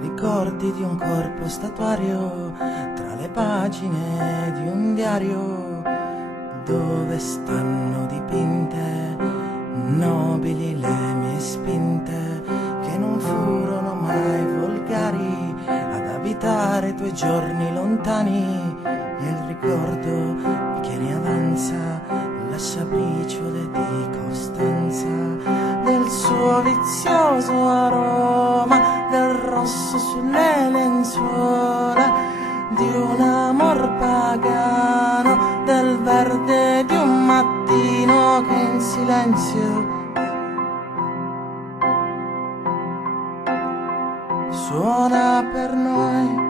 Ricordi di un corpo statuario tra le pagine di un diario dove stanno dipinte nobili le mie spinte che non furono mai volgari ad abitare i tuoi giorni lontani e il ricordo che ne avanza lascia briciole di costanza del suo vizioso aroma, del rosso sulle lenzuola di un amor pagano, del verde di un mattino che in silenzio suona per noi.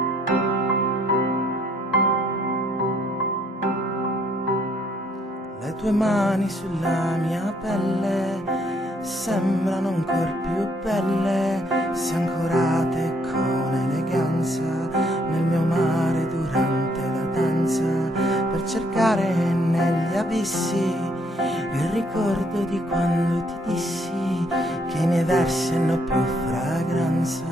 Le tue mani sulla mia pelle sembrano ancor più belle se ancorate con eleganza nel mio mare durante la danza per cercare negli abissi il ricordo di quando ti dissi che i miei versi hanno più fragranza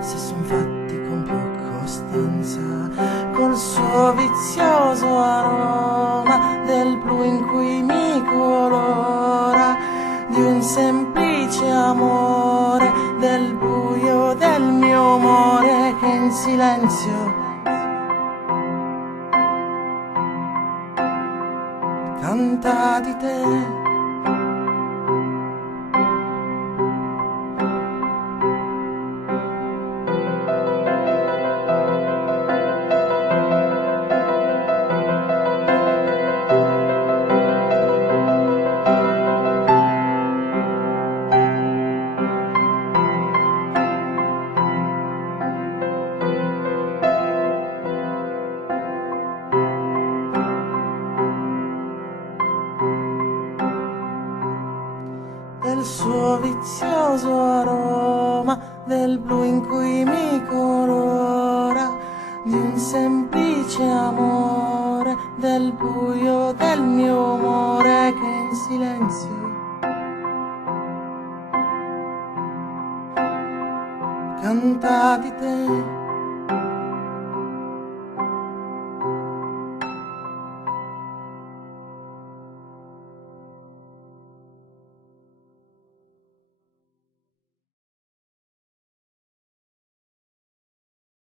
se son fatti con più costanza col suo vizioso aroma del blu in cui mi colora di un semplice amore, del buio del mio amore che in silenzio canta di te. Del suo vizioso aroma, del blu in cui mi colora, di un semplice amore, del buio del mio amore che in silenzio canta di te.